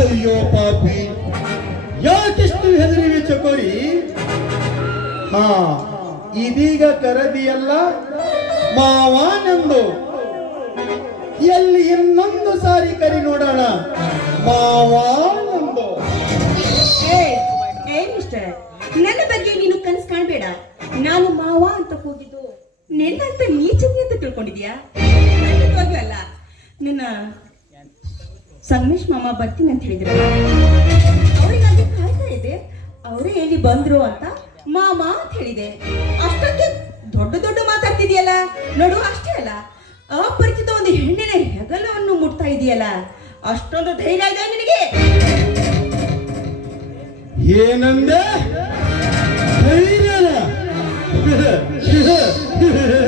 ಅಯ್ಯೋ ಪಾಪಿ? ಯಾಕೆಷ್ಟು ಹೆದರಿವೆ ಚಕೋರಿ ಹಾ, ಇದೀಗ ಕರದಿಯಲ್ಲ? ಮಾವಾನೆಂದು. ಎಲ್ಲಿ ಇನ್ನೊಂದು ಸಾರಿ ಕರಿ ನೋಡೋಣ. ಮಾವಾನೆಂದು. ನನ್ನ ಬಗ್ಗೆ ನೀನು ಕನಸು ಕಾಣಬೇಡ. ನಾನು ಮಾವ ಅಂತ ಹೋಗಿದ್ದು. ನಿನ್ನಂತ ನೀಚನೆ ಅಂತ ತಿಳ್ಕೊಂಡಿದ್ಯಾ ಅಲ್ಲ. ನಿನ್ನ ಸಂಗಮೇಶ್ ಮಾಮ ಬರ್ತೀನಿ ಅಂತ ಹೇಳಿದ್ರು. ಅವರಿಗಾಗಿ ಕಾಯ್ತಾ ಇದೆ. ಅವರೇ ಎಲ್ಲಿ ಬಂದ್ರು ಅಂತ ಮಾಮ ಅಂತ ಹೇಳಿದೆ. ಅಷ್ಟೊಂದು ದೊಡ್ಡ ದೊಡ್ಡ ಮಾತಾಡ್ತಿದೆಯಲ್ಲ? ನೋಡು, ಅಷ್ಟೇ ಅಲ್ಲ. ಅಪರಿಚಿತ ಒಂದು ಹೆಣ್ಣಿನ ಹೆಗಲವನ್ನು ಮುಟ್ತಾ ಇದೆಯಲ್ಲ? ಅಷ್ಟೊಂದು ಧೈರ್ಯ ಇದೆ ನಿನಗೆ? ಏನಂದೆ? ಧೈರ್ಯನ?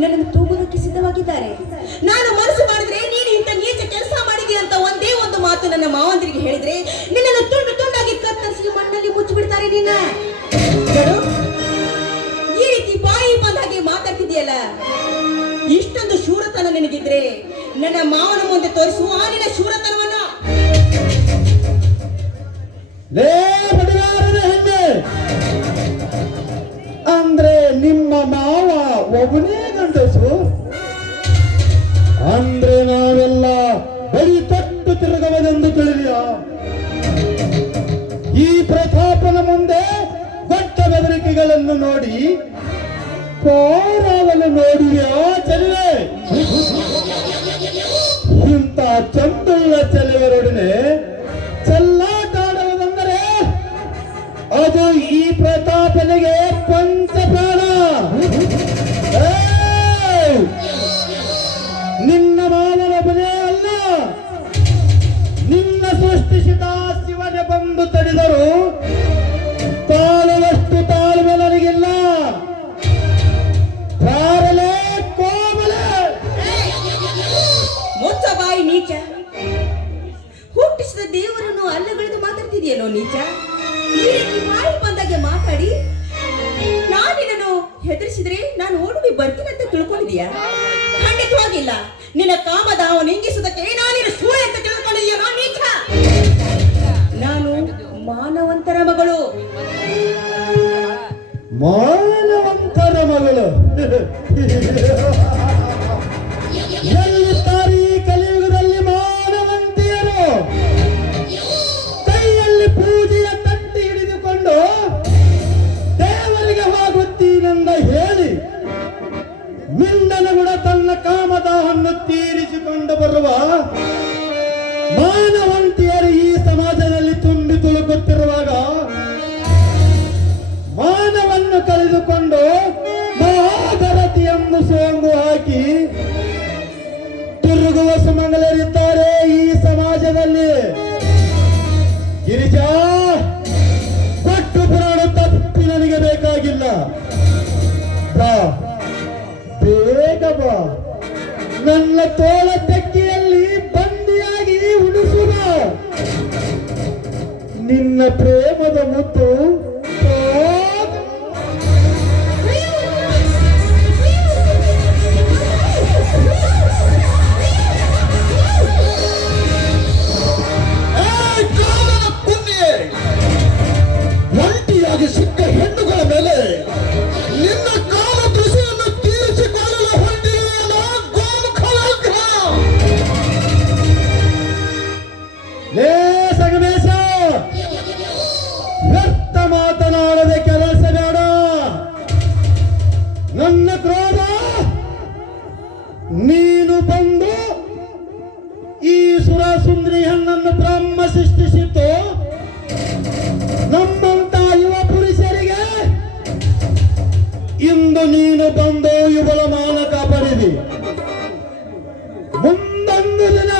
ನನ್ನನ್ನು ತೂಗುವುದಕ್ಕೆ ಸಿದ್ಧವಾಗಿದ್ದಾರೆ. ನಾನು ಮನಸ್ಸು ಮಾಡಿದ್ರೆ ನೀನು ಇಂಥ ನೀಚ ಕೆಲಸ ಮಾಡಿದೀಯ ಅಂತ ಒಂದೇ ಒಂದು ಮಾತು ನನ್ನ ಮಾವಂದರಿಗೆ ಹೇಳಿದ್ರೆ ನಿನ್ನನ್ನು ತುಂಡು ತುಂಡಾಗಿ ಕತ್ತರಿಸಿ ಮಣ್ಣಲ್ಲಿ ಮುಚ್ಚಿಬಿಡ್ತಾರೆ ನಿನ್ನ. ಈ ರೀತಿ ಬಾಯಿ ಬಂದಾಗೆ ಮಾತಾಡ್ತಿದ್ಯಲ್ಲ ಇಷ್ಟೊಂದು ಶೂರತನ ನಿನಗಿದ್ರೆ ನನ್ನ ಮಾವನ ಮುಂದೆ ತೋರಿಸುವ ಆ ನಿನ್ನ ಶೂರತನವನ್ನ. ಅಂದ್ರೆ ನಿಮ್ಮ ಮಾವ ಒಬ್ಬನೇ ಈ ಪ್ರತಾಪನ ಮುಂದೆ ದೊಡ್ಡ ಬೆದರಿಕೆಗಳನ್ನು ನೋಡಿ ಕೋರವನು ನೋಡಿಯೋ ಚೆಲುವೆ. ಇಂಥ ಚಂದುಳ್ಳ ಚೆಲುವರೊಡನೆ ಬಂದು ತಾಲುವಷ್ಟು ತಾಳ್ಮೆ ನನಗಿಲ್ಲ ಮುಚ್ಚ ಬಾಯಿ ನೀಚ. ಹುಟ್ಟಿಸಿದ ದೇವರನ್ನು ಅಲ್ಲಗಳೆದು ಮಾತಾಡ್ತಿದೆಯೇನೋ ನೀಚ? ಬಾಯಿ ಬಂದಾಗೆ ಮಾತಾಡಿ. ನಾನಿನನ್ನು ಹೆದರಿಸಿದ್ರೆ ನಾನು ಓಡಿ ಬರ್ತೀನಿ ಅಂತ ತಿಳ್ಕೊಂಡಿದ್ಯಾ ಖಂಡಿತವಾಗಿಲ್ಲ. ನಿನ್ನ ಕಾಮದಾವ ನಿಂಗಿಸುವುದಕ್ಕೆ ನಾನಿನ ಸೂಳೆ ಅಂತ ಮಾನವಂತರ ಮಗಳು. ಮಾನವಂತರ ಮಗಳು. ನನ್ನ ತೋಳ ತೆಕ್ಕಿಯಲ್ಲಿ ಬಂದಿಯಾಗಿ ಉಡಿಸುವ ನಿನ್ನ ಪ್ರೇಮದ ಮುತ್ತು ಇಂದು ನೀನು ಬಂದು ಇವಳ ಮಾನ ಕಾಪಾಡಿದಿ ಮುಂದೊಂದು ದಿನ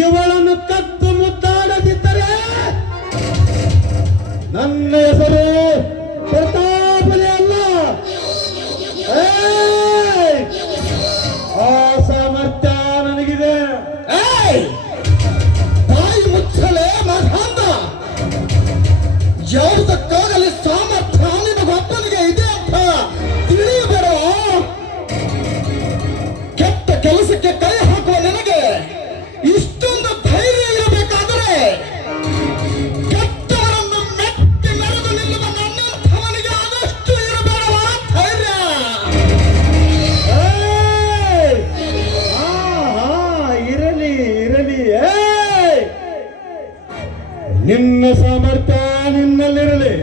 ಇವಳನ್ನು ಕತ್ತು ಮುದ್ದಾಡದಿದ್ದರೆ ನನ್ನ ಹೆಸರು ಪ್ರತಾಪನೇ ಅಲ್ಲ. ಕೆಲಸಕ್ಕೆ ಕರೆ ಹಾಕುವ ನನಗೆ ಇಷ್ಟೊಂದು ಧೈರ್ಯ ಇರಬೇಕಾದರೆ ಕೆಟ್ಟವರನ್ನು ಮೆಟ್ಟಿ ನಡೆದು ನಿಲ್ಲುವ ನನ್ನಂಥವನಿಗೆ ಆದಷ್ಟು ಇರಬೇಡವಾ? ಧೈರ್ಯ! ಇರಲಿ ಇರಲಿ! ನಿನ್ನ ಸಾಮರ್ಥ್ಯ ನಿನ್ನಲ್ಲಿರಲಿ.